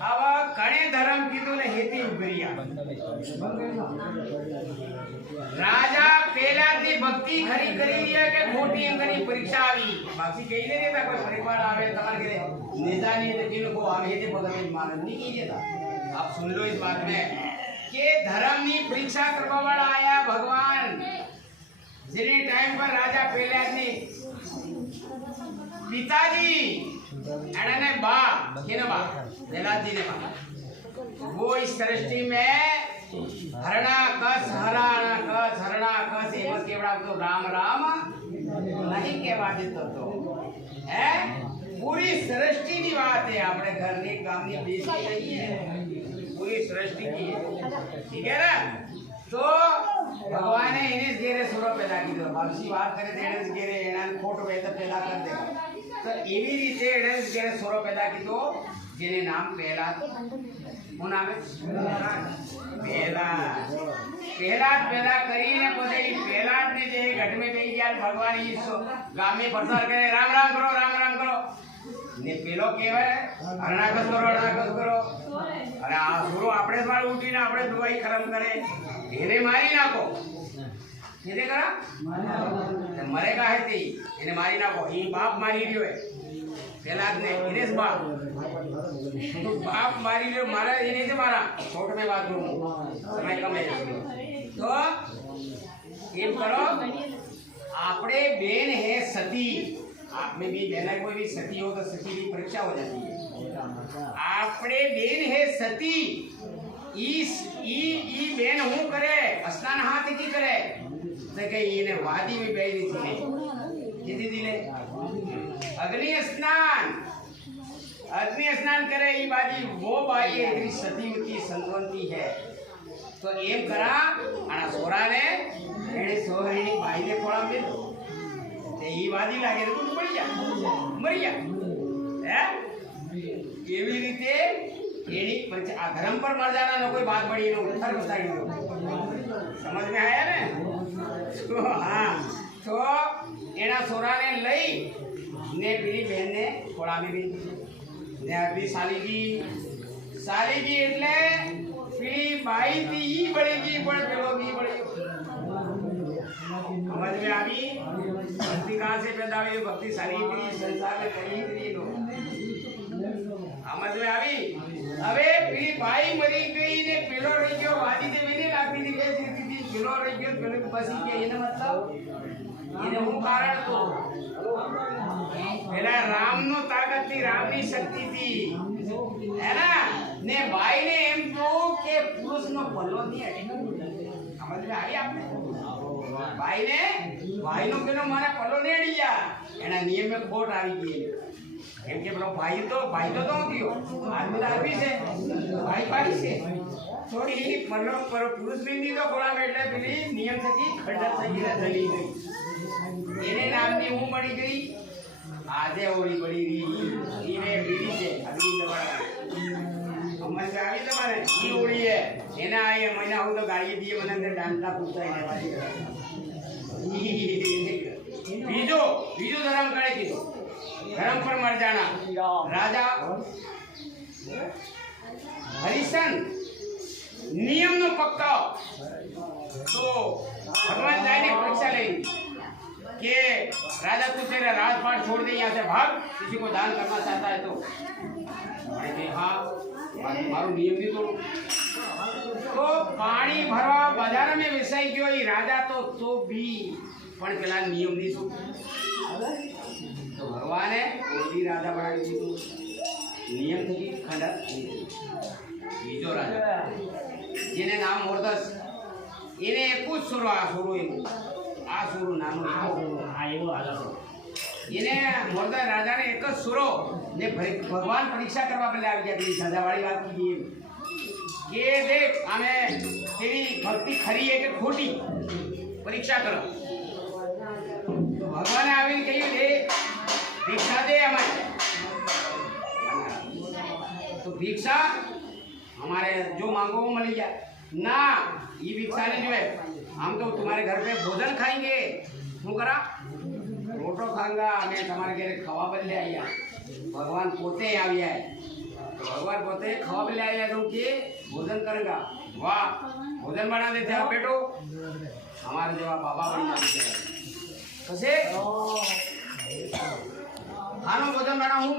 આવા ઘણે ધર્મ કીધું ને હેતી ઉભર્યા રાજા પેલાથી ભક્તિ ખરી કરી રહ્યા કે ખોટી અંગની પરીક્ષા આવી બાકી કહી દે દેતા કોઈ પરિવાર આવે તમારે ઘરે नेतानी ने जिन को आवे थे भगत मान नहीं कीजिए था आप सुन लो इस बात में कि धर्म ની પરીક્ષા કરવા વાળા આયા ભગવાન જેને ટાઈમ પર રાજા પેલાની पिताजी अने बा किने बा जलाजी ने बा वो इस सृष्टि में हरणा कस एवं केवड़ा तो राम राम नहीं कहवा देतो तो है पूरी सृष्टि की बात है अपने घर ने काम ने देश की नहीं है पूरी सृष्टि की है ठीक है ना तो भगवान ने इन्हें घेरे सुरो पैदा की दो बाबसी बात करे थे इन्हें घेरे इन्हें फोटो पैदा कर देगा तो एवी रीते इन्हें घेरे सुरो पैदा की दो जिन्हें नाम पहला वो नाम है पहला पैदा करी ने पदे पहला ने जे घट में गई यार भगवान इस गांव में प्रचार करे राम राम करो ने पेलो केवे अरणाकस करो अरे आ सुरो आपणे वाળ ઉઠીને આપણે દુઆઈ ખરમ કરે એને મારી નાખો કેને કરા મરેગા હે તે એને મારી નાખો ઈ બાપ મારી રહ્યો હે પેલા ને ઇનેસ બાપ તો બાપ મારી રહ્યો મારા એને તે મારા છોટ में बात करूं समय कम है तो એમ કરો આપણે બેન હે સતી आप में भी बहना कोई भी सती हो तो सती की परीक्षा हो जाती है आपने बेन है सती ई बेन हूँ करे स्नान हाथ की करे तो कहीं इन्हें वादी में बैठी थी कितनी दिले अग्नि स्नान करे ये वादी वो बाई है इतनी सतीवती संतवंती है तो एम करा आना सोरा ने एड़े सोहरी बाई ने कोड़ा में ये वादी लागे तो कुछ मरी जा है केवी रीते एनी आ धर्म पर मर जाना न कोई बात बड़ी नो उत्तर बताई दो समझ में आया ने तो हां तो एना सोरा ने लई ने पीली बहन ने थोड़ा में भी ने अपनी सालीजी એટલે પીલી બાઈ થી ઈ બળેગી પણ પેલો બી બળેગી समझ में आवी भक्ति कहाँ से पैदा हुई भक्ति सारी संसार में कहीं नहीं लो समझ में आवी अबे पीली बाई मरी गई ने पेलो रही गयो वादी से भी नहीं लागती थी कैसी थी पेलो रही गयो पेलो बसी के ये मतलब ये वो कारण तो मेरा राम नो ताकत थी राम नी शक्ति थी है ना ने बाई ने एम तो के पुरुष नो पल्लो नहीं है समझ में आई आपने भाई नो केनो मारा पल्लो ने अड़िया एना नियम में खोट આવી ગઈ કેમ કે પેલો ભાઈ તો થયો આદમી આદમી છે ભાઈ છે થોડી પલ્લો પર પુરુષ બિંદી તો કોળા એટલે પેલી નિયમ થકી ખંડત થઈ ગઈ એને નામની હું મળી ગઈ આજે ઓળી પડી ગઈ ઈને બીડી છે અગલી દવા સમજ આવી તમારે ઈ ઓળી है એના આયે મહિના હું તો ગાડી દીએ મને અંદર ડાંટલા પૂછાઈ લેવાની बीजो धर्म करे की धर्म पर मर जाना राजा हरिशन नियम नो पक्का तो भगवान जाए ने परीक्षा ले कि राजा तू तेरा राजपाट छोड़ दे यहाँ से भाग किसी को दान करना चाहता है तो अरे हाँ મારું નિયમ નહીં તોડું તો પાણી ભરવા બજારમાં વેચાઈ ગયો એ રાજા તો બી પણ પેલા નિયમ નહીં શું તો ભગવાને કોઈ રાજા બનાવી દીધું નિયમ થકી ખંડર બીજો રાજા જેને નામ મોરદસ એને એક જ સુરો આ સુરો એવું આ સુરો નાનું એને મોરદસ રાજાને એક જ સુરો ને ભગવાન પરીક્ષા કરવા પહેલા આવી ગયા પેલી સજાવાળી વાત કીધી કે દેખ આમે તેરી ભક્તિ ખરી है કે ખોટી પરીક્ષા કરો તો ભગવાને આવીને કહ્યું દે ભિક્ષા દે અમારે तो भिक्षा हमारे जो मांगो वो मिल जाए ना ये भिक्षा नहीं जो है हम तो तुम्हारे घर पे भोजन खाएंगे શું કરા રોટો ખાંગા અમે તમારે ઘરે ખવા બદલે આવ્યા ભગવાન પોતે આવ્યા તો ભગવાન પોતે ખવા બદલે આવ્યા તો કે ભોજન કરેગા વાહ ભોજન બના દેते हो बेटो हमारे જેવા બાબા બની જાય કશે ખાનો ભોજન બના હું